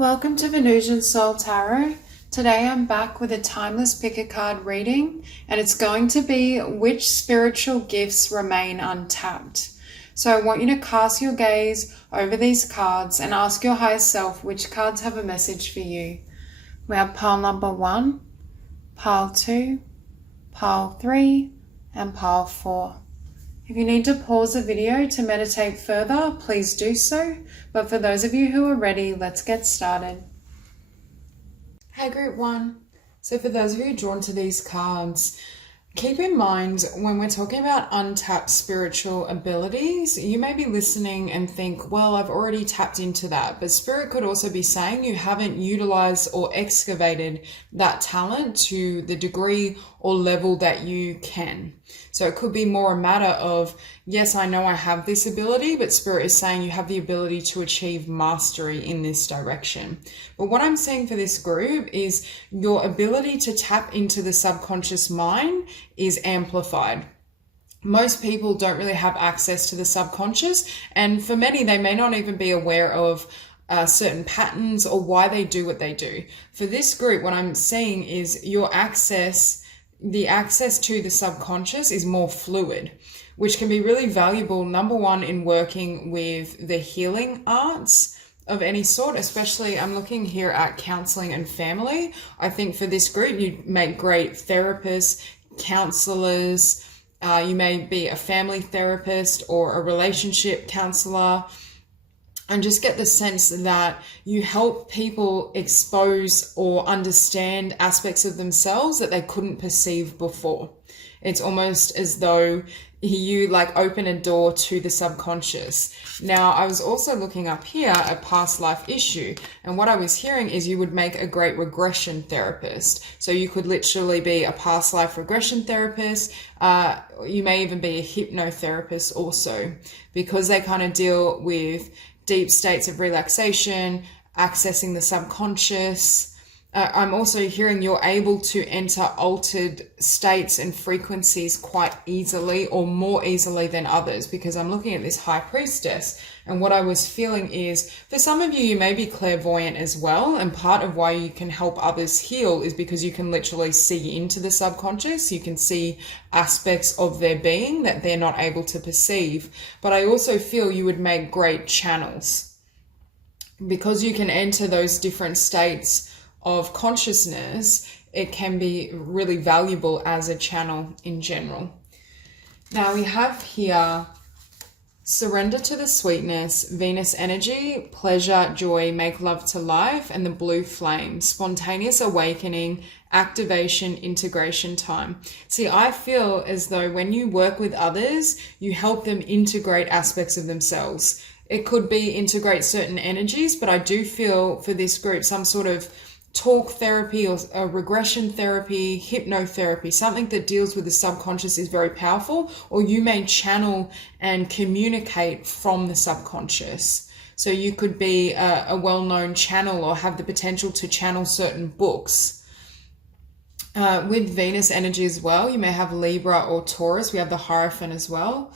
Welcome to Venusian Soul Tarot. Today I'm back with a timeless pick a card reading, and it's going to be which spiritual gifts remain untapped. So I want you to cast your gaze over these cards and ask your higher self which cards have a message for you. We have pile number 1, pile 2, pile 3, and pile 4. If you need to pause the video to meditate further, please do so. But for those of you who are ready, let's get started. Hey group 1. So for those of you drawn to these cards, keep in mind when we're talking about untapped spiritual abilities, you may be listening and think, well, I've already tapped into that. But Spirit could also be saying you haven't utilized or excavated that talent to the degree or level that you can. So it could be more a matter of, yes, I know I have this ability, but Spirit is saying you have the ability to achieve mastery in this direction. But what I'm seeing for this group is your ability to tap into the subconscious mind is amplified. Most people don't really have access to the subconscious, and for many, they may not even be aware of certain patterns or why they do what they do. For this group, what I'm seeing is the access to the subconscious is more fluid, which can be really valuable, number one, in working with the healing arts of any sort, especially I'm looking here at counseling and family. I think for this group, you make great therapists, counselors, you may be a family therapist or a relationship counselor, and just get the sense that you help people expose or understand aspects of themselves that they couldn't perceive before. It's almost as though you like open a door to the subconscious. Now, I was also looking up here at past life issue, and what I was hearing is you would make a great regression therapist. So you could literally be a past life regression therapist. You may even be a hypnotherapist also, because they kind of deal with deep states of relaxation, accessing the subconscious. I'm also hearing you're able to enter altered states and frequencies quite easily, or more easily than others, because I'm looking at this high priestess, and what I was feeling is for some of you, you may be clairvoyant as well, and part of why you can help others heal is because you can literally see into the subconscious. You can see aspects of their being that they're not able to perceive. But I also feel you would make great channels, because you can enter those different states of consciousness. It can be really valuable as a channel in general. Now we have here surrender to the sweetness, Venus energy, pleasure, joy, make love to life, and the blue flame, spontaneous awakening, activation, integration time. See, I feel as though when you work with others, you help them integrate aspects of themselves. It could be integrate certain energies, but I do feel for this group some sort of talk therapy or a regression therapy, hypnotherapy, something that deals with the subconscious is very powerful, or you may channel and communicate from the subconscious. So you could be a well-known channel or have the potential to channel certain books. With Venus energy as well, you may have Libra or Taurus. We have the Hierophant as well,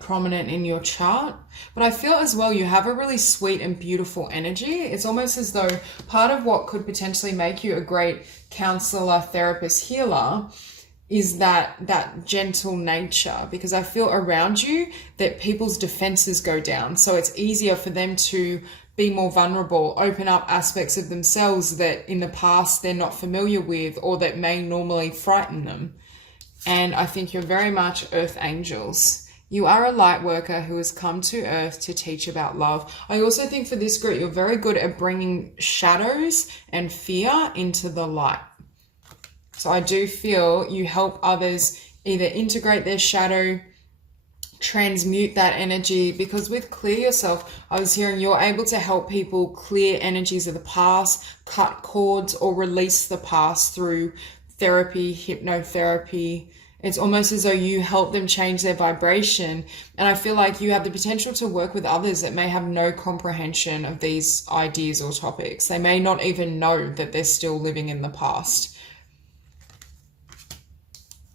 prominent in your chart. But I feel as well you have a really sweet and beautiful energy. It's almost as though part of what could potentially make you a great counselor, therapist, healer is that gentle nature, because I feel around you that people's defenses go down, so it's easier for them to be more vulnerable, open up aspects of themselves that in the past they're not familiar with or that may normally frighten them. And I think you're very much earth angels. You are a light worker who has come to earth to teach about love. I also think for this group, you're very good at bringing shadows and fear into the light. So I do feel you help others either integrate their shadow, transmute that energy, because with clear yourself, I was hearing you're able to help people clear energies of the past, cut cords, or release the past through therapy, hypnotherapy. It's almost as though you help them change their vibration. And I feel like you have the potential to work with others that may have no comprehension of these ideas or topics. They may not even know that they're still living in the past.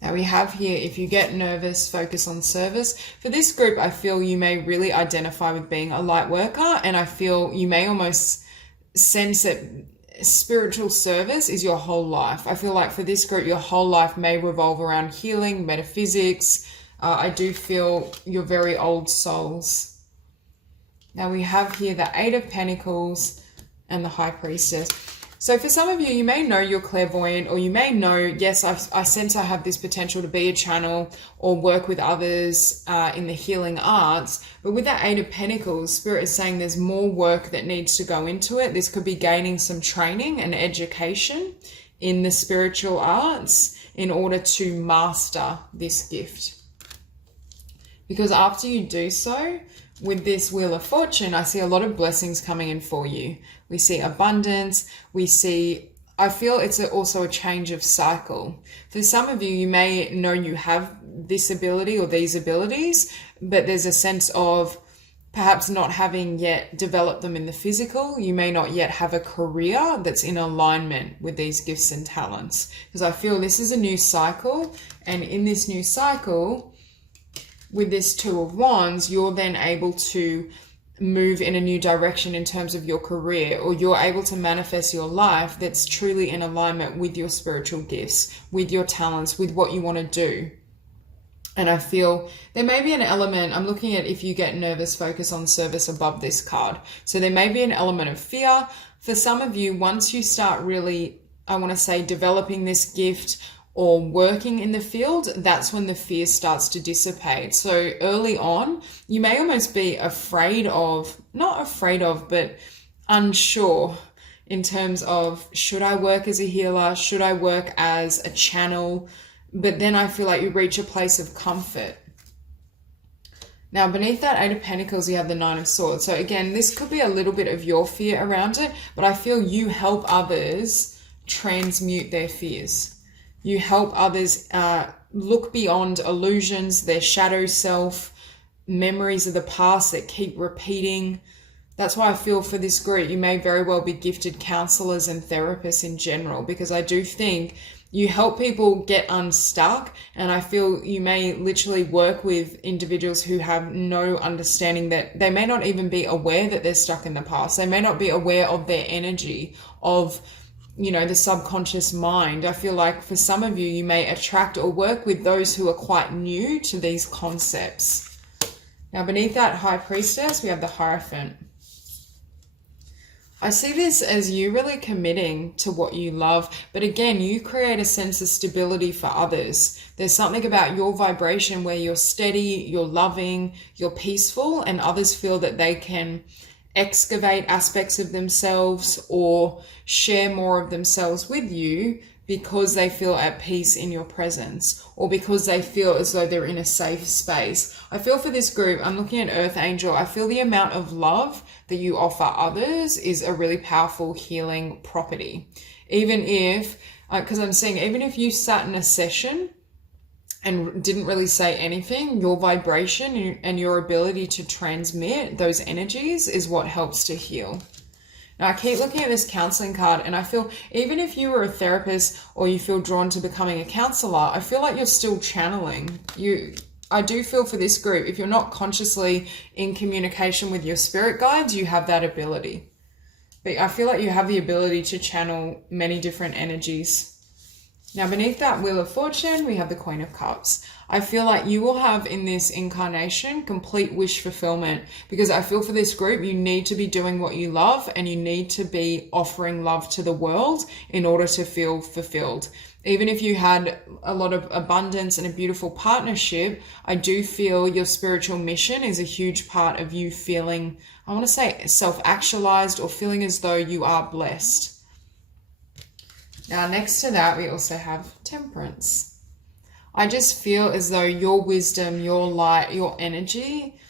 Now we have here, if you get nervous, focus on service. For this group, I feel you may really identify with being a light worker, and I feel you may almost sense that spiritual service is your whole life. I feel like for this group, your whole life may revolve around healing, metaphysics. I do feel you're very old souls. Now we have here the Eight of Pentacles and the High Priestess. So for some of you, you may know you're clairvoyant, or you may know, yes, I sense I have this potential to be a channel or work with others in the healing arts. But with that Eight of Pentacles, Spirit is saying there's more work that needs to go into it. This could be gaining some training and education in the spiritual arts in order to master this gift. Because after you do so, with this Wheel of Fortune, I see a lot of blessings coming in for you. We see abundance. I feel it's also a change of cycle. For some of you, you may know you have this ability or these abilities, but there's a sense of perhaps not having yet developed them in the physical. You may not yet have a career that's in alignment with these gifts and talents. Because I feel this is a new cycle, and in this new cycle, with this Two of Wands, you're then able to move in a new direction in terms of your career, or you're able to manifest your life that's truly in alignment with your spiritual gifts, with your talents, with what you want to do. And I feel there may be an element, I'm looking at if you get nervous, focus on service above this card. So there may be an element of fear. For some of you, once you start really, I want to say, developing this gift or working in the field, that's when the fear starts to dissipate. So early on, you may almost be but unsure in terms of, should I work as a healer? Should I work as a channel? But then I feel like you reach a place of comfort. Now, beneath that Eight of Pentacles, you have the Nine of Swords. So again, this could be a little bit of your fear around it, but I feel you help others transmute their fears. You help others look beyond illusions, their shadow self, memories of the past that keep repeating. That's why I feel for this group, you may very well be gifted counselors and therapists in general, because I do think you help people get unstuck. And I feel you may literally work with individuals who have no understanding, that they may not even be aware that they're stuck in the past. They may not be aware of their energy, of the subconscious mind. I feel like for some of you, you may attract or work with those who are quite new to these concepts. Now, beneath that High Priestess, we have the Hierophant. I see this as you really committing to what you love, but again, you create a sense of stability for others. There's something about your vibration where you're steady, you're loving, you're peaceful, and others feel that they can excavate aspects of themselves or share more of themselves with you because they feel at peace in your presence, or because they feel as though they're in a safe space. I feel for this group, I'm looking at Earth Angel, I feel the amount of love that you offer others is a really powerful healing property. Even if, because I'm saying, even if you sat in a session and didn't really say anything, your vibration and your ability to transmit those energies is what helps to heal. Now, I keep looking at this counseling card, and I feel even if you were a therapist or you feel drawn to becoming a counselor, I feel like you're still channeling. I do feel for this group, if you're not consciously in communication with your spirit guides, you have that ability. But I feel like you have the ability to channel many different energies. Now, beneath that Wheel of Fortune, we have the Queen of Cups. I feel like you will have in this incarnation complete wish fulfillment, because I feel for this group, you need to be doing what you love, and you need to be offering love to the world in order to feel fulfilled. Even if you had a lot of abundance and a beautiful partnership, I do feel your spiritual mission is a huge part of you feeling, I want to say, self-actualized, or feeling as though you are blessed. Now, next to that, we also have Temperance. I just feel as though your wisdom, your light, your energy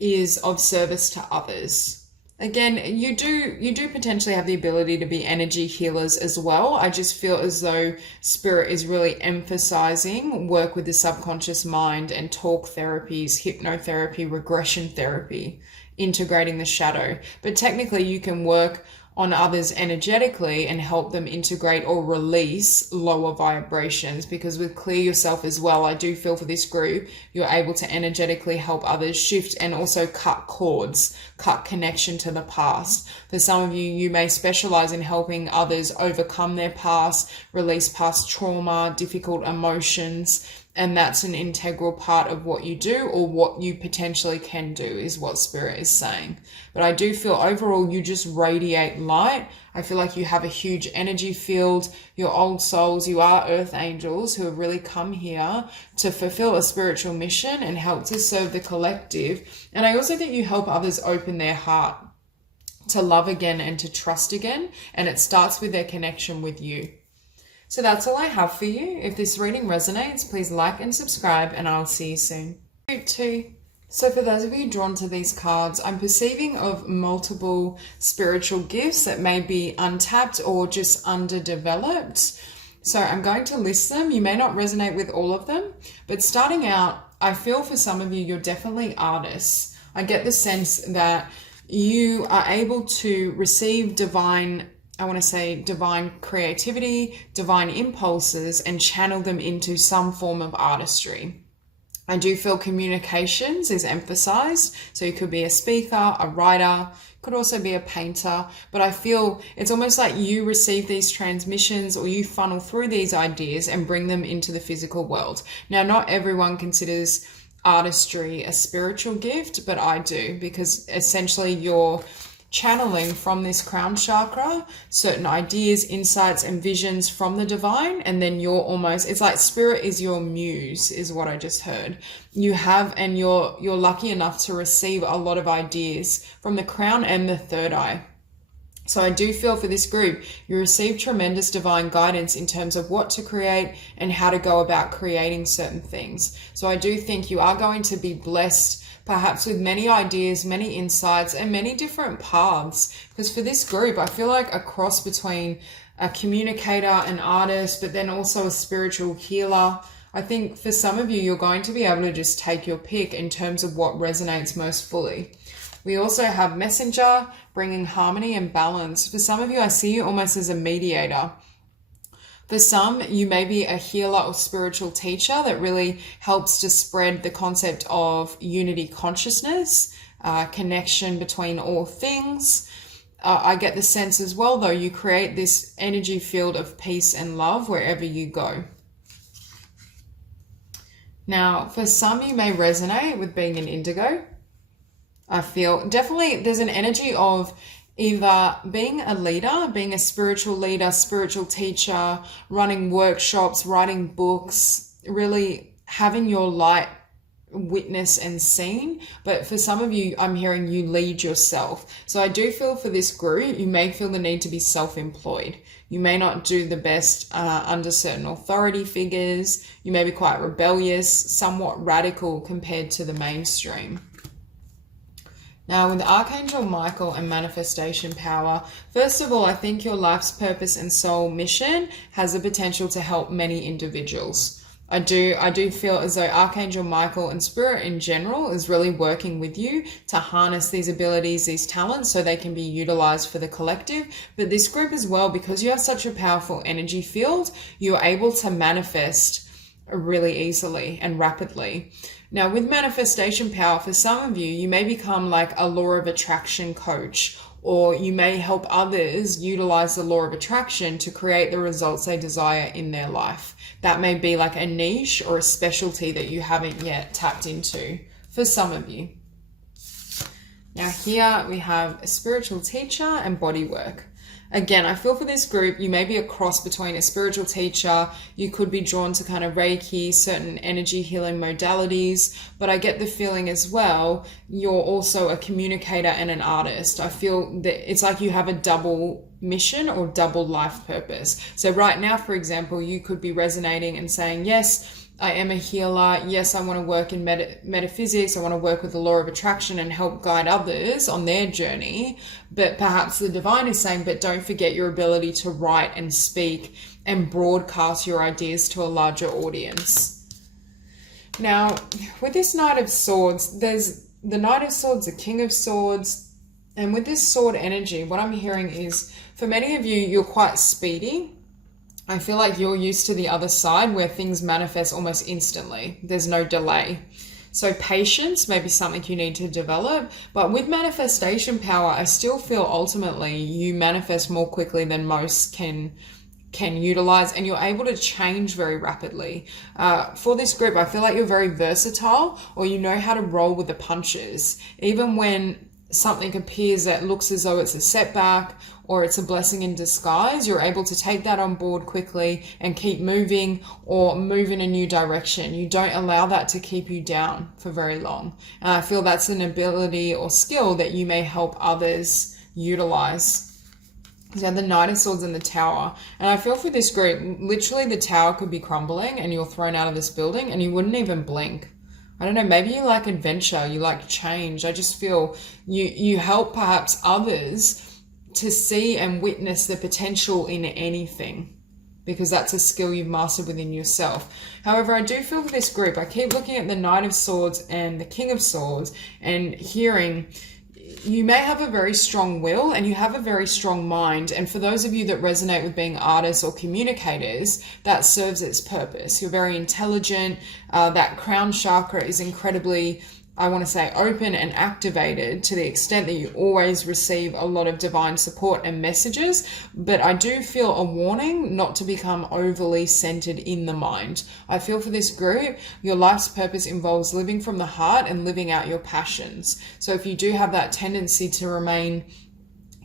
is of service to others. Again, you do potentially have the ability to be energy healers as well. I just feel as though Spirit is really emphasizing work with the subconscious mind and talk therapies, hypnotherapy, regression therapy, integrating the shadow. But technically you can work on others energetically and help them integrate or release lower vibrations. Because with clear yourself as well, I do feel for this group, you're able to energetically help others shift and also cut cords, cut connection to the past. For some of you, you may specialize in helping others overcome their past, release past trauma, difficult emotions, and that's an integral part of what you do, or what you potentially can do, is what Spirit is saying. But I do feel overall you just radiate light. I feel like you have a huge energy field. Your old souls, you are earth angels who have really come here to fulfill a spiritual mission and help to serve the collective. And I also think you help others open their heart to love again and to trust again. And it starts with their connection with you. So that's all I have for you. If this reading resonates, please like and subscribe, and I'll see you soon. So for those of you drawn to these cards, I'm perceiving of multiple spiritual gifts that may be untapped or just underdeveloped. So I'm going to list them. You may not resonate with all of them, but starting out, I feel for some of you, you're definitely artists. I get the sense that you are able to receive divine creativity, divine impulses, and channel them into some form of artistry. I do feel communications is emphasized. So you could be a speaker, a writer, could also be a painter, but I feel it's almost like you receive these transmissions, or you funnel through these ideas and bring them into the physical world. Now, not everyone considers artistry a spiritual gift, but I do, because essentially you're channeling from this crown chakra certain ideas, insights, and visions from the divine, and then you're almost, it's like Spirit is your muse, is what I just heard. You have, and you're lucky enough to receive a lot of ideas from the crown and the third eye. So I do feel for this group, you receive tremendous divine guidance in terms of what to create and how to go about creating certain things. So I do think you are going to be blessed perhaps with many ideas, many insights, and many different paths. Because for this group, I feel like a cross between a communicator, an artist, but then also a spiritual healer. I think for some of you, you're going to be able to just take your pick in terms of what resonates most fully. We also have messenger, bringing harmony and balance. For some of you, I see you almost as a mediator. For some, you may be a healer or spiritual teacher that really helps to spread the concept of unity consciousness, connection between all things. I get the sense as well, though, you create this energy field of peace and love wherever you go. Now, for some, you may resonate with being an indigo. I feel definitely there's an energy of either being a leader, being a spiritual leader, spiritual teacher, running workshops, writing books, really having your light witnessed and seen. But for some of you, I'm hearing you lead yourself. So I do feel for this group, you may feel the need to be self-employed. You may not do the best under certain authority figures. You may be quite rebellious, somewhat radical compared to the mainstream. Now, with Archangel Michael and manifestation power, first of all, I think your life's purpose and soul mission has the potential to help many individuals. I do feel as though Archangel Michael and Spirit in general is really working with you to harness these abilities, these talents, so they can be utilized for the collective. But this group as well, because you have such a powerful energy field, you're able to manifest really easily and rapidly. Now, with manifestation power, for some of you, you may become like a law of attraction coach, or you may help others utilize the law of attraction to create the results they desire in their life. That may be like a niche or a specialty that you haven't yet tapped into for some of you. Now here we have a spiritual teacher and body work. Again, I feel for this group, you may be a cross between a spiritual teacher, you could be drawn to kind of Reiki, certain energy healing modalities, but I get the feeling as well, you're also a communicator and an artist. I feel that it's like you have a double mission or double life purpose. So right now, for example, you could be resonating and saying, yes, I am a healer. Yes, I want to work in metaphysics. I want to work with the law of attraction and help guide others on their journey. But perhaps the divine is saying, but don't forget your ability to write and speak and broadcast your ideas to a larger audience. Now, with this Knight of Swords, there's the Knight of Swords, the King of Swords. And with this sword energy, what I'm hearing is, for many of you, you're quite speedy. I feel like you're used to the other side where things manifest almost instantly. There's no delay. So patience may be something you need to develop, but with manifestation power, I still feel ultimately you manifest more quickly than most can utilize, and you're able to change very rapidly. For this group, I feel like you're very versatile, or you know how to roll with the punches. Even when something appears that looks as though it's a setback or it's a blessing in disguise, you're able to take that on board quickly and keep moving or move in a new direction. You don't allow that to keep you down for very long. And I feel that's an ability or skill that you may help others utilize. You have the Knight of Swords and the Tower. And I feel for this group, literally the tower could be crumbling and you're thrown out of this building and you wouldn't even blink. I don't know, maybe you like adventure, you like change. I just feel you help perhaps others to see and witness the potential in anything, because that's a skill you've mastered within yourself. However, I do feel for this group, I keep looking at the Knight of Swords and the King of Swords and hearing you may have a very strong will and you have a very strong mind. And for those of you that resonate with being artists or communicators, that serves its purpose. You're very intelligent. That crown chakra is incredibly, I want to say, open and activated to the extent that you always receive a lot of divine support and messages. But I do feel a warning not to become overly centered in the mind. I feel for this group, your life's purpose involves living from the heart and living out your passions. So if you do have that tendency to remain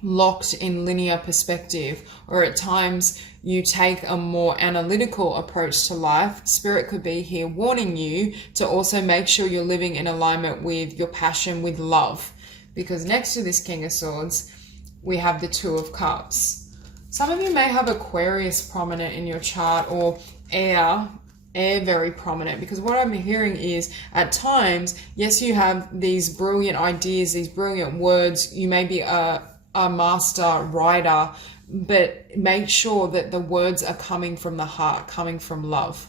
locked in linear perspective, or at times you take a more analytical approach to life, Spirit could be here warning you to also make sure you're living in alignment with your passion, with love. Because next to this King of Swords, we have the Two of Cups. Some of you may have Aquarius prominent in your chart, or air very prominent, because what I'm hearing is at times, yes, you have these brilliant ideas, these brilliant words. You may be a master writer, but make sure that the words are coming from the heart, coming from love.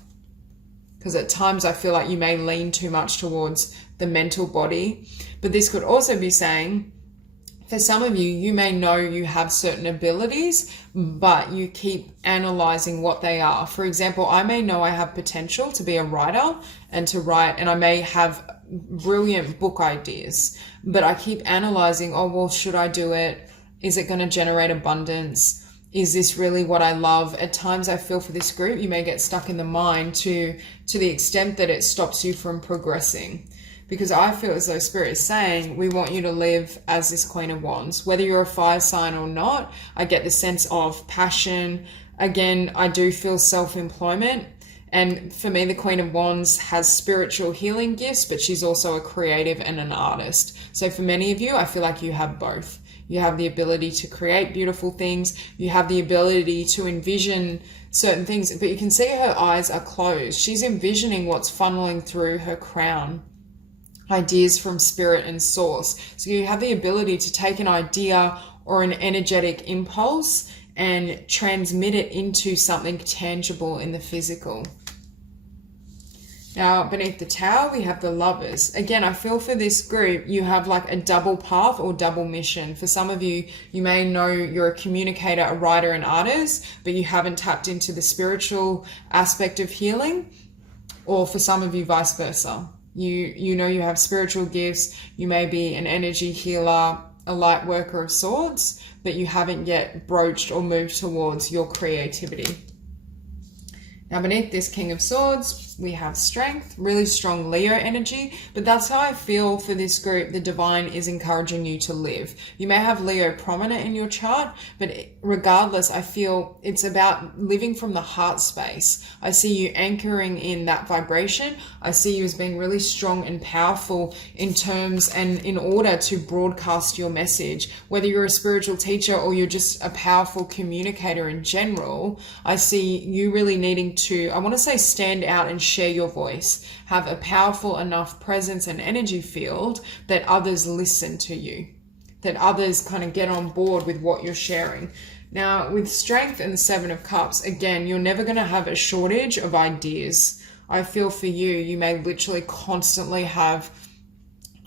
Because at times I feel like you may lean too much towards the mental body. But this could also be saying, for some of you, you may know you have certain abilities, but you keep analyzing what they are. For example, I may know I have potential to be a writer and to write, and I may have brilliant book ideas, but I keep analyzing, oh, well, should I do it? Is it going to generate abundance? Is this really what I love? At times I feel for this group, you may get stuck in the mind to the extent that it stops you from progressing. Because I feel as though Spirit is saying, we want you to live as this Queen of Wands. Whether you're a fire sign or not, I get the sense of passion. Again, I do feel self-employment. And for me, the Queen of Wands has spiritual healing gifts, but she's also a creative and an artist. So for many of you, I feel like you have both. You have the ability to create beautiful things. You have the ability to envision certain things, but you can see her eyes are closed. She's envisioning what's funneling through her crown. Ideas from Spirit and Source. So you have the ability to take an idea or an energetic impulse and transmit it into something tangible in the physical. Now, beneath the Tower, we have the Lovers. Again, I feel for this group, you have like a double path or double mission. For some of you, you may know you're a communicator, a writer, and artist, but you haven't tapped into the spiritual aspect of healing. Or for some of you, vice versa. You know you have spiritual gifts. You may be an energy healer, a light worker of sorts, but you haven't yet broached or moved towards your creativity. Now, beneath this King of Swords, we have Strength, really strong Leo energy, but that's how I feel for this group. The divine is encouraging you to live. You may have Leo prominent in your chart, but regardless, I feel it's about living from the heart space. I see you anchoring in that vibration. I see you as being really strong and powerful in terms and in order to broadcast your message. Whether you're a spiritual teacher or you're just a powerful communicator in general, I see you really needing to, I want to say, stand out and share your voice, have a powerful enough presence and energy field that others listen to you, that others kind of get on board with what you're sharing. Now, with Strength and the Seven of Cups, again, you're never going to have a shortage of ideas. I feel for you, you may literally constantly have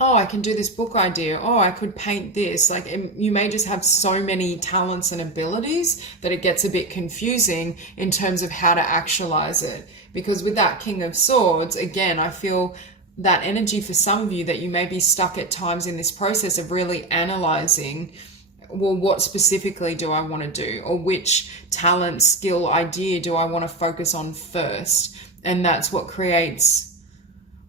oh, I can do this book idea. Oh, I could paint this. Like, you may just have so many talents and abilities that it gets a bit confusing in terms of how to actualize it. Because with that King of Swords, again, I feel that energy for some of you that you may be stuck at times in this process of really analyzing, well, what specifically do I want to do? Or which talent, skill, idea do I want to focus on first? And that's what creates,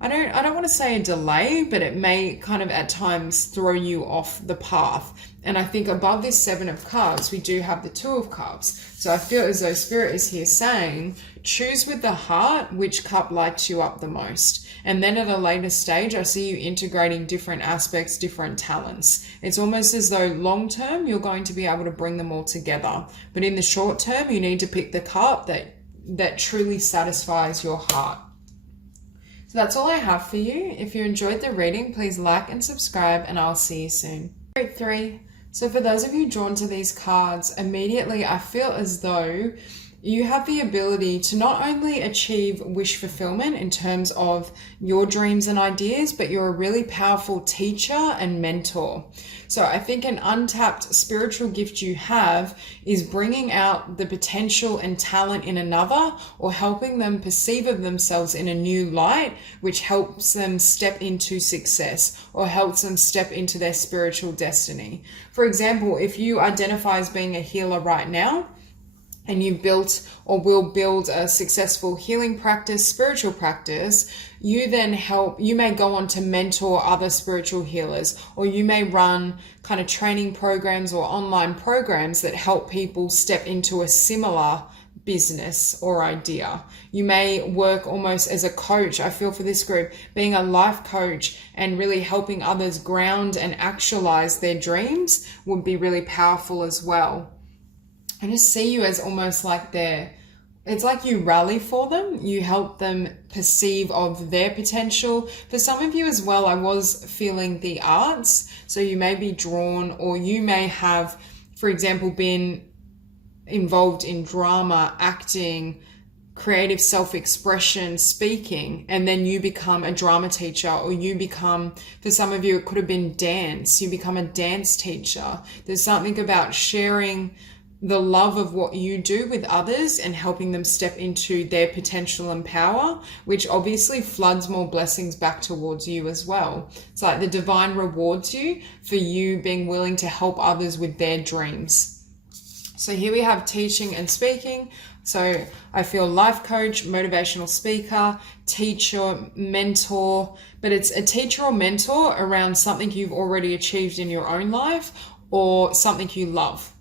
I don't want to say a delay, but it may kind of at times throw you off the path. And I think above this Seven of Cups, we do have the Two of Cups. So I feel as though Spirit is here saying, choose with the heart which cup lights you up the most. And then at a later stage, I see you integrating different aspects, different talents. It's almost as though long term, you're going to be able to bring them all together. But in the short term, you need to pick the cup that truly satisfies your heart. So that's all I have for you. If you enjoyed the reading, please like and subscribe, and I'll see you soon. Group 3. So for those of you drawn to these cards, immediately I feel as though you have the ability to not only achieve wish fulfillment in terms of your dreams and ideas, but you're a really powerful teacher and mentor. So I think an untapped spiritual gift you have is bringing out the potential and talent in another, or helping them perceive of themselves in a new light, which helps them step into success or helps them step into their spiritual destiny. For example, if you identify as being a healer right now, and you built or will build a successful healing practice, spiritual practice, you may go on to mentor other spiritual healers, or you may run kind of training programs or online programs that help people step into a similar business or idea. You may work almost as a coach. I feel for this group, being a life coach and really helping others ground and actualize their dreams would be really powerful as well. I just see you as almost like it's like you rally for them. You help them perceive of their potential. For some of you as well, I was feeling the arts. So you may be drawn, or you may have, for example, been involved in drama, acting, creative self-expression, speaking, and then you become a drama teacher, or you become, for some of you, it could have been dance. You become a dance teacher. There's something about sharing the love of what you do with others and helping them step into their potential and power, which obviously floods more blessings back towards you as well. It's like the divine rewards you for you being willing to help others with their dreams. So here we have teaching and speaking. So I feel life coach, motivational speaker, teacher, mentor, but it's a teacher or mentor around something you've already achieved in your own life or something you love.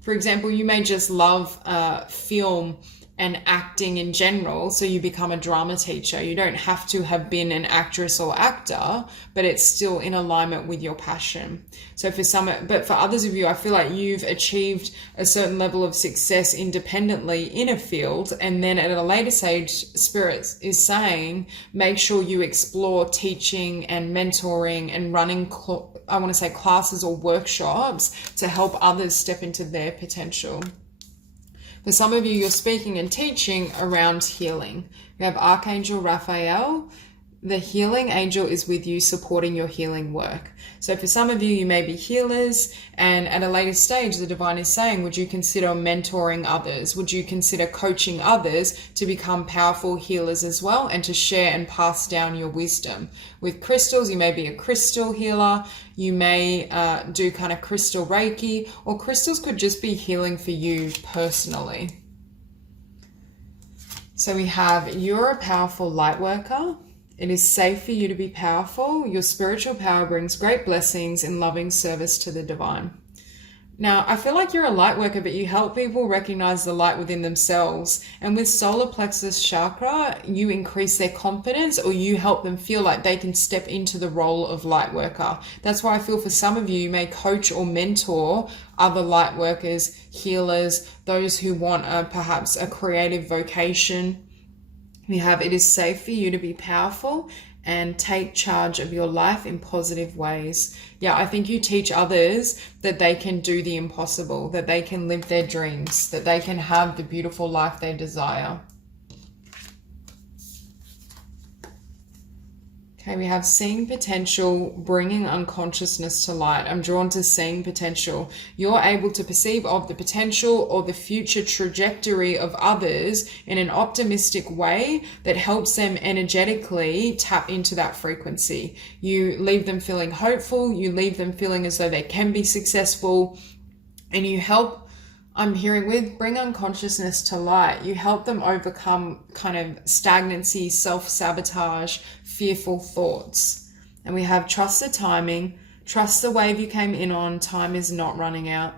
For example, you may just love film and acting in general, so you become a drama teacher. You don't have to have been an actress or actor, but it's still in alignment with your passion. So but for others of you, I feel like you've achieved a certain level of success independently in a field, and then at a later stage, Spirit is saying, make sure you explore teaching and mentoring and running classes or workshops to help others step into their potential. For some of you, you're speaking and teaching around healing. You have Archangel Raphael. The healing angel is with you, supporting your healing work. So for some of you, you may be healers, and at a later stage, the divine is saying, would you consider mentoring others? Would you consider coaching others to become powerful healers as well, and to share and pass down your wisdom? With crystals, you may be a crystal healer. You may do kind of crystal Reiki, or crystals could just be healing for you personally. So we have, you're a powerful light worker. It is safe for you to be powerful. Your spiritual power brings great blessings in loving service to the divine. Now, I feel like you're a light worker, but you help people recognize the light within themselves. And with solar plexus chakra, you increase their confidence, or you help them feel like they can step into the role of light worker. That's why I feel for some of you, you may coach or mentor other light workers, healers, those who want perhaps a creative vocation. We have, it is safe for you to be powerful and take charge of your life in positive ways. Yeah, I think you teach others that they can do the impossible, that they can live their dreams, that they can have the beautiful life they desire. Okay, we have seeing potential, bringing unconsciousness to light. I'm drawn to seeing potential. You're able to perceive of the potential or the future trajectory of others in an optimistic way that helps them energetically tap into that frequency. You leave them feeling hopeful. You leave them feeling as though they can be successful, and you help, I'm hearing with bring unconsciousness to light. You help them overcome kind of stagnancy, self-sabotage, fearful thoughts. And we have trust the timing, trust the wave you came in on, time is not running out.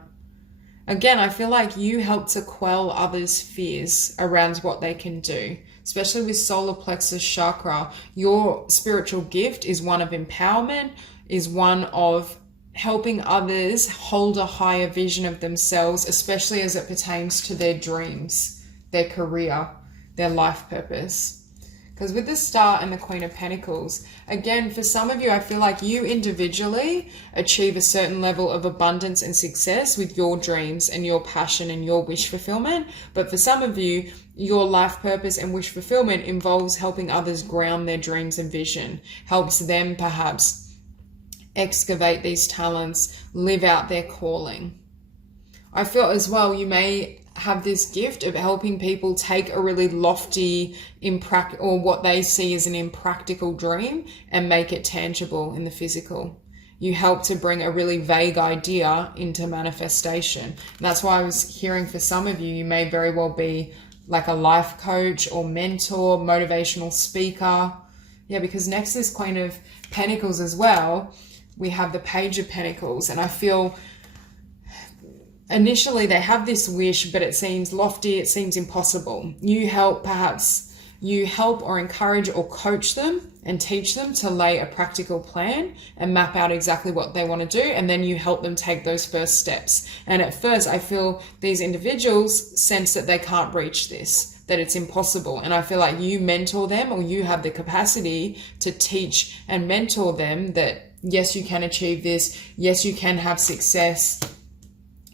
Again, I feel like you help to quell others' fears around what they can do, especially with solar plexus chakra. Your spiritual gift is one of empowerment, is one of helping others hold a higher vision of themselves, especially as it pertains to their dreams, their career, their life purpose. Because with the Star and the Queen of Pentacles, again, for some of you, I feel like you individually achieve a certain level of abundance and success with your dreams and your passion and your wish fulfillment. But for some of you, your life purpose and wish fulfillment involves helping others ground their dreams and vision, helps them perhaps excavate these talents, live out their calling. I feel as well you may have this gift of helping people take a really lofty, or what they see as an impractical dream and make it tangible in the physical. You help to bring a really vague idea into manifestation. And that's why I was hearing for some of you, you may very well be like a life coach or mentor, motivational speaker. Yeah, because next is Queen of Pentacles as well. We have the Page of Pentacles, and I feel initially they have this wish, but it seems lofty, it seems impossible. You help or encourage or coach them and teach them to lay a practical plan and map out exactly what they want to do, and then you help them take those first steps. And at first, I feel these individuals sense that they can't reach this, that it's impossible. And I feel like you mentor them, or you have the capacity to teach and mentor them that yes, you can achieve this. Yes, you can have success.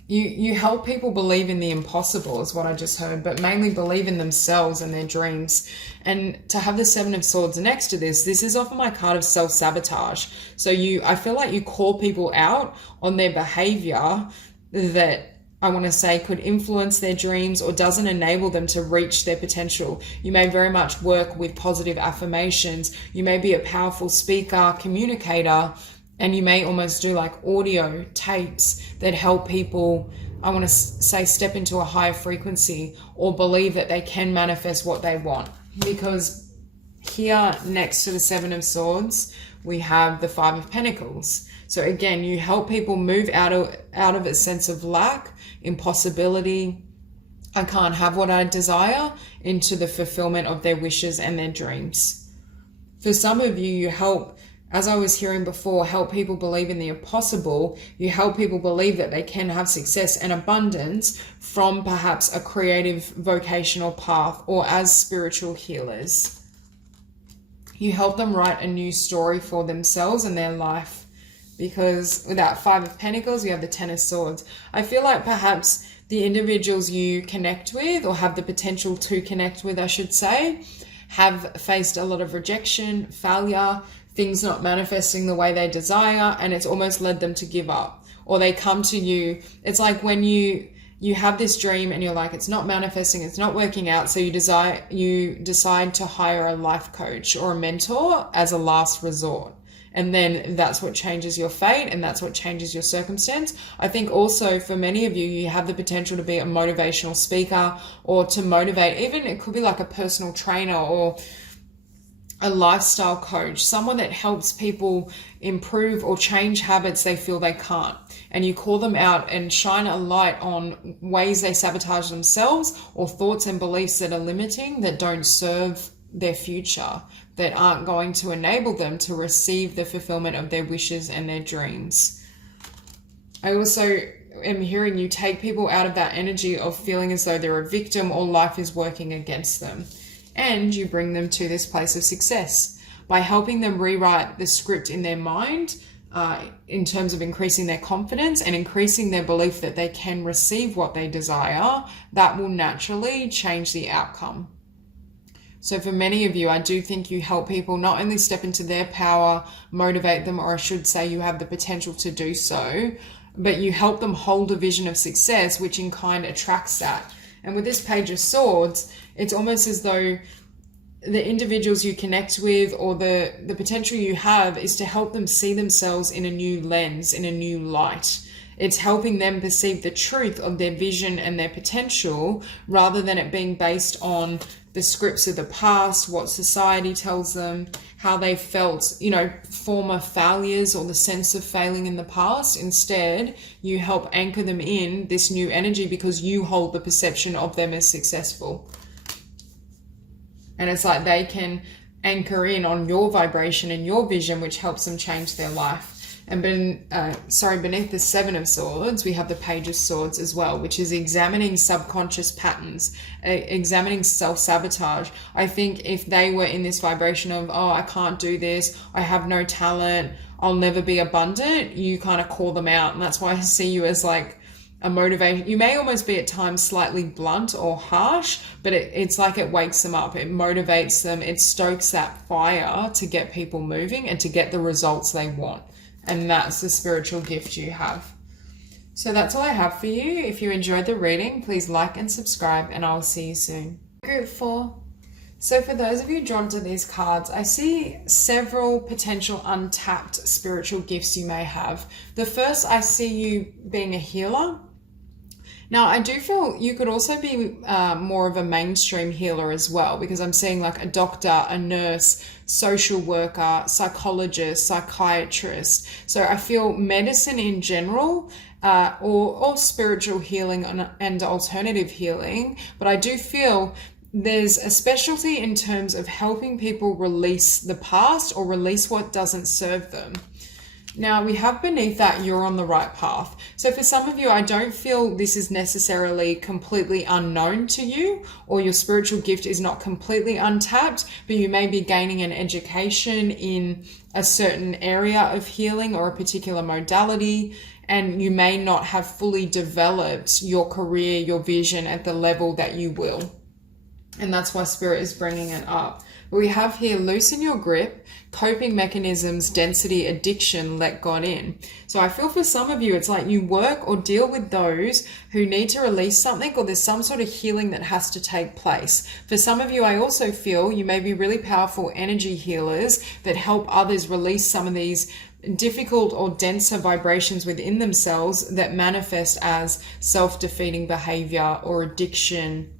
You help people believe in the impossible is what I just heard, but mainly believe in themselves and their dreams. And to have the Seven of Swords next to this is often my card of self-sabotage. So I feel like you call people out on their behavior that I want to say could influence their dreams or doesn't enable them to reach their potential. You may very much work with positive affirmations. You may be a powerful speaker, communicator, and you may almost do like audio tapes that help people, I want to say, step into a higher frequency or believe that they can manifest what they want. Because here next to the Seven of Swords, we have the Five of Pentacles. So again, you help people move out of a sense of lack, impossibility, I can't have what I desire, into the fulfillment of their wishes and their dreams. For some of you, you help, as I was hearing before, help people believe in the impossible. You help people believe that they can have success and abundance from perhaps a creative vocational path or as spiritual healers. You help them write a new story for themselves and their life. Because with that Five of Pentacles, we have the Ten of Swords. I feel like perhaps the individuals you connect with, or have the potential to connect with, I should say, have faced a lot of rejection, failure, things not manifesting the way they desire, and it's almost led them to give up. Or they come to you, it's like when you have this dream and you're like, it's not manifesting, it's not working out, so you decide to hire a life coach or a mentor as a last resort. And then that's what changes your fate, and that's what changes your circumstance. I think also for many of you, you have the potential to be a motivational speaker or to motivate. Even it could be like a personal trainer or a lifestyle coach, someone that helps people improve or change habits they feel they can't. And you call them out and shine a light on ways they sabotage themselves or thoughts and beliefs that are limiting, that don't serve their future, that aren't going to enable them to receive the fulfillment of their wishes and their dreams. I also am hearing you take people out of that energy of feeling as though they're a victim or life is working against them. And you bring them to this place of success by helping them rewrite the script in their mind in terms of increasing their confidence and increasing their belief that they can receive what they desire. That will naturally change the outcome. So for many of you, I do think you help people not only step into their power, motivate them, or I should say you have the potential to do so, but you help them hold a vision of success, which in kind attracts that. And with this Page of Swords, it's almost as though the individuals you connect with or the potential you have is to help them see themselves in a new lens, in a new light. It's helping them perceive the truth of their vision and their potential rather than it being based on the scripts of the past, what society tells them, how they felt, former failures or the sense of failing in the past. Instead, you help anchor them in this new energy because you hold the perception of them as successful. And it's like they can anchor in on your vibration and your vision, which helps them change their life. And beneath the Seven of Swords, we have the Page of Swords as well, which is examining subconscious patterns, examining self-sabotage. I think if they were in this vibration of, oh, I can't do this, I have no talent, I'll never be abundant, you kind of call them out. And that's why I see you as like a motivation. You may almost be at times slightly blunt or harsh, but it's like it wakes them up, it motivates them, it stokes that fire to get people moving and to get the results they want. And that's the spiritual gift you have. So that's all I have for you. If you enjoyed the reading, please like and subscribe, and I'll see you soon. Group 4. So for those of you drawn to these cards, I see several potential untapped spiritual gifts you may have. The first, I see you being a healer. Now, I do feel you could also be more of a mainstream healer as well, because I'm seeing like a doctor, a nurse, social worker, psychologist, psychiatrist. So I feel medicine in general, or spiritual healing and alternative healing. But I do feel there's a specialty in terms of helping people release the past or release what doesn't serve them. Now, we have beneath that, you're on the right path. So for some of you, I don't feel this is necessarily completely unknown to you, or your spiritual gift is not completely untapped, but you may be gaining an education in a certain area of healing or a particular modality, and you may not have fully developed your career, your vision at the level that you will. And that's why Spirit is bringing it up. We have here, loosen your grip, coping mechanisms, density, addiction, let God in. So I feel for some of you, it's like you work or deal with those who need to release something, or there's some sort of healing that has to take place. For some of you, I also feel you may be really powerful energy healers that help others release some of these difficult or denser vibrations within themselves that manifest as self-defeating behavior or addiction.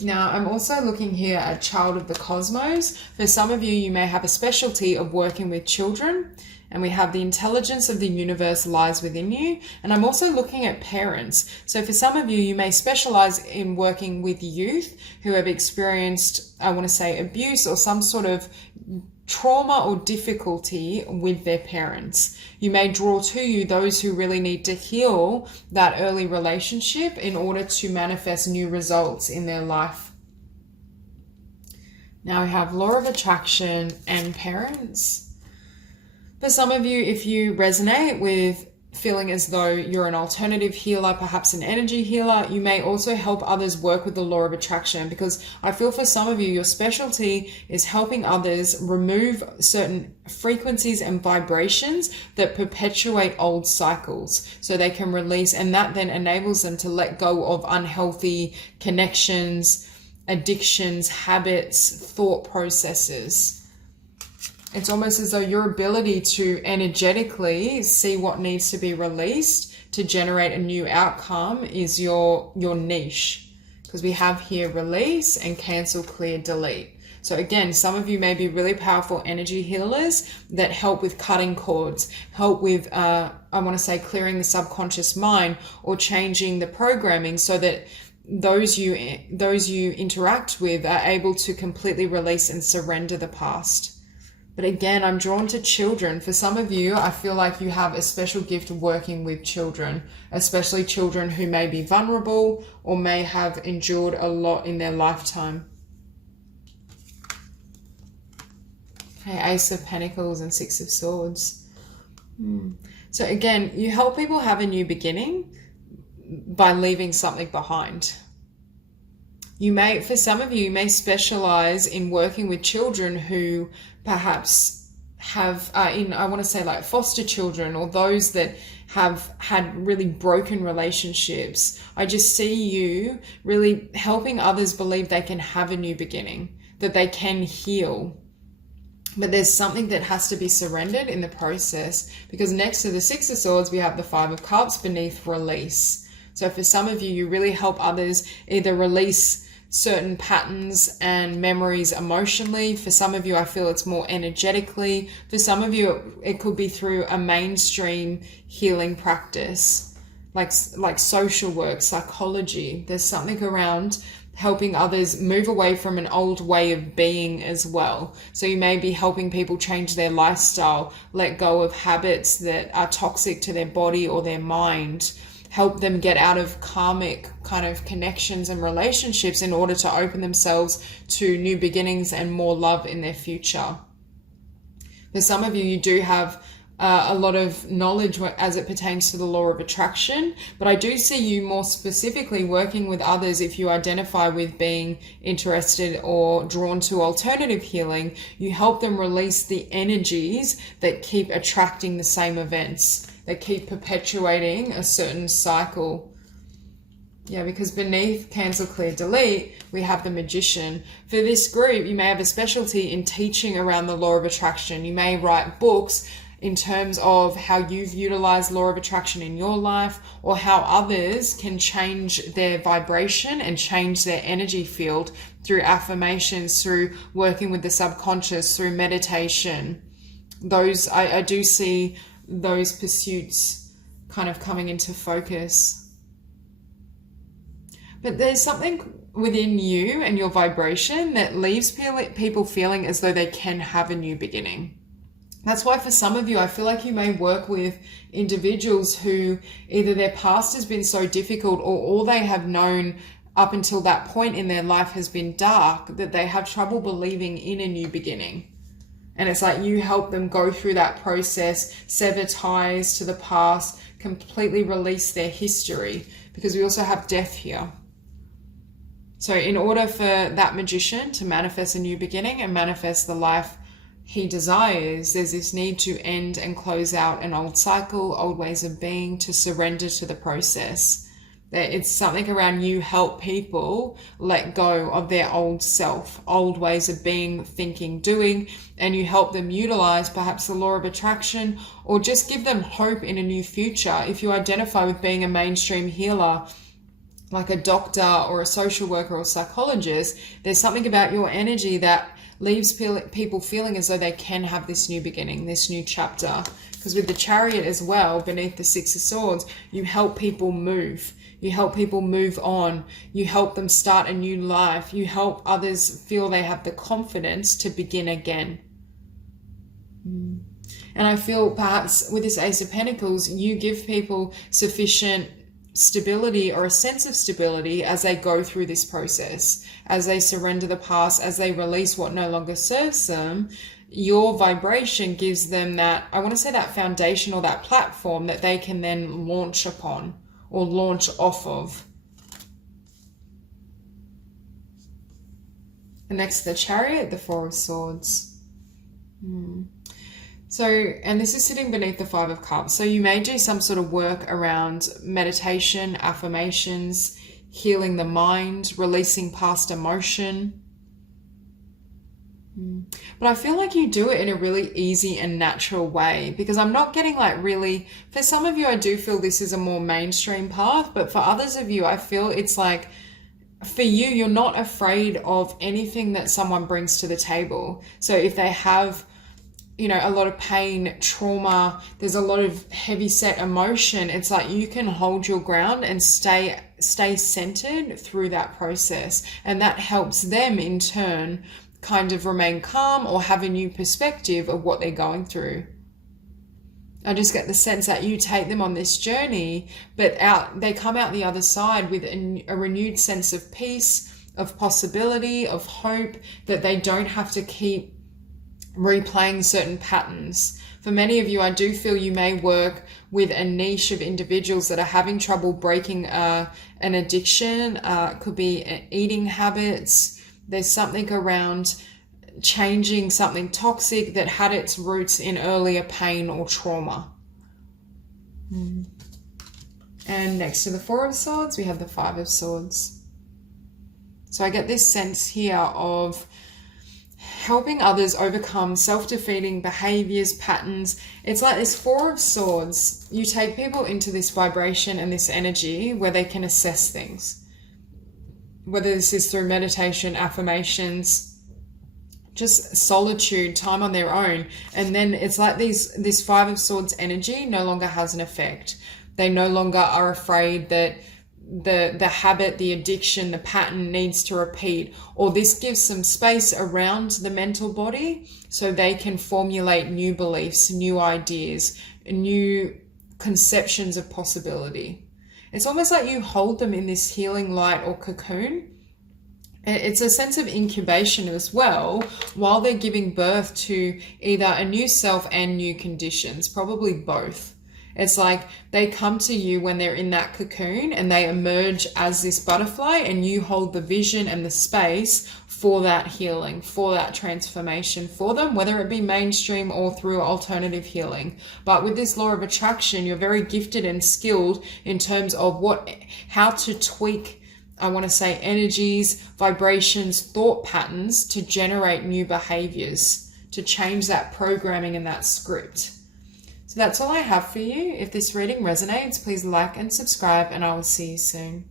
Now, I'm also looking here at Child of the Cosmos. For some of you, you may have a specialty of working with children, and we have the intelligence of the universe lies within you. And I'm also looking at parents. So for some of you, you may specialize in working with youth who have experienced, I want to say, abuse or some sort of trauma or difficulty with their parents. You may draw to you those who really need to heal that early relationship in order to manifest new results in their life. Now we have Law of Attraction and Parents. For some of you, if you resonate with feeling as though you're an alternative healer, perhaps an energy healer, you may also help others work with the law of attraction, because I feel for some of you, your specialty is helping others remove certain frequencies and vibrations that perpetuate old cycles so they can release, and that then enables them to let go of unhealthy connections, addictions, habits, thought processes. It's almost as though your ability to energetically see what needs to be released to generate a new outcome is your niche. Because we have here release and cancel, clear, delete. So again, some of you may be really powerful energy healers that help with cutting cords, help with, I want to say, clearing the subconscious mind or changing the programming so that those you interact with are able to completely release and surrender the past. But again, I'm drawn to children. For some of you, I feel like you have a special gift of working with children, especially children who may be vulnerable or may have endured a lot in their lifetime. Okay, Ace of Pentacles and Six of Swords. So again, you help people have a new beginning by leaving something behind. For some of you, you may specialize in working with children who perhaps have, I want to say like foster children, or those that have had really broken relationships. I just see you really helping others believe they can have a new beginning, that they can heal. But there's something that has to be surrendered in the process, because next to the Six of Swords, we have the Five of Cups beneath release. So for some of you, you really help others either release certain patterns and memories emotionally. For some of you, I feel it's more energetically. For some of you, it could be through a mainstream healing practice, like social work, psychology. There's something around helping others move away from an old way of being as well. So you may be helping people change their lifestyle, let go of habits that are toxic to their body or their mind, help them get out of karmic kind of connections and relationships in order to open themselves to new beginnings and more love in their future. For some of you, you do have a lot of knowledge as it pertains to the law of attraction, but I do see you more specifically working with others. If you identify with being interested or drawn to alternative healing, you help them release the energies that keep attracting the same events, that keep perpetuating a certain cycle. Yeah, because beneath cancel, clear, delete, we have the Magician. For this group, you may have a specialty in teaching around the law of attraction. You may write books in terms of how you've utilized law of attraction in your life, or how others can change their vibration and change their energy field through affirmations, through working with the subconscious, through meditation. Those, I do see those pursuits kind of coming into focus. But there's something within you and your vibration that leaves people feeling as though they can have a new beginning. That's why for some of you, I feel like you may work with individuals who either their past has been so difficult, or all they have known up until that point in their life has been dark, that they have trouble believing in a new beginning. And it's like you help them go through that process, sever ties to the past, completely release their history, because we also have death here. So in order for that Magician to manifest a new beginning and manifest the life he desires, there's this need to end and close out an old cycle, old ways of being, to surrender to the process. It's something around you help people let go of their old self, old ways of being, thinking, doing, and you help them utilize perhaps the law of attraction, or just give them hope in a new future. If you identify with being a mainstream healer, like a doctor or a social worker or psychologist, there's something about your energy that leaves people feeling as though they can have this new beginning, this new chapter. Because with the Chariot as well, beneath the Six of Swords, you help people move. You help people move on. You help them start a new life. You help others feel they have the confidence to begin again. And I feel perhaps with this Ace of Pentacles, you give people sufficient stability, or a sense of stability, as they go through this process, as they surrender the past, as they release what no longer serves them. Your vibration gives them that, I want to say, that foundation or that platform that they can then launch upon or launch off of. And next to the Chariot, the Four of Swords. So, and this is sitting beneath the Five of Cups. So you may do some sort of work around meditation, affirmations, healing the mind, releasing past emotion. But I feel like you do it in a really easy and natural way, because I'm not getting like really, for some of you, I do feel this is a more mainstream path, but for others of you, I feel it's like, for you, you're not afraid of anything that someone brings to the table. So if they have, you know, a lot of pain, trauma, there's a lot of heavy set emotion, it's like you can hold your ground and stay centered through that process. And that helps them in turn kind of remain calm or have a new perspective of what they're going through. I just get the sense that you take them on this journey, but they come out the other side with a renewed sense of peace, of possibility, of hope, that they don't have to keep replaying certain patterns. For many of you, I do feel you may work with a niche of individuals that are having trouble breaking an addiction. It could be eating habits. There's something around changing something toxic that had its roots in earlier pain or trauma. And next to the Four of Swords, we have the Five of Swords. So I get this sense here of helping others overcome self-defeating behaviors, patterns. It's like this Four of Swords. You take people into this vibration and this energy where they can assess things. Whether this is through meditation, affirmations, just solitude, time on their own. And then it's like this Five of Swords energy no longer has an effect. They no longer are afraid that the habit, the addiction, the pattern needs to repeat, or this gives some space around the mental body so they can formulate new beliefs, new ideas, new conceptions of possibility. It's almost like you hold them in this healing light or cocoon. It's a sense of incubation as well, while they're giving birth to either a new self and new conditions, probably both. It's like they come to you when they're in that cocoon and they emerge as this butterfly, and you hold the vision and the space for that healing, for that transformation for them, whether it be mainstream or through alternative healing. But with this law of attraction, you're very gifted and skilled in terms of how to tweak, I want to say, energies, vibrations, thought patterns to generate new behaviors, to change that programming and that script. So that's all I have for you. If this reading resonates, please like and subscribe, and I will see you soon.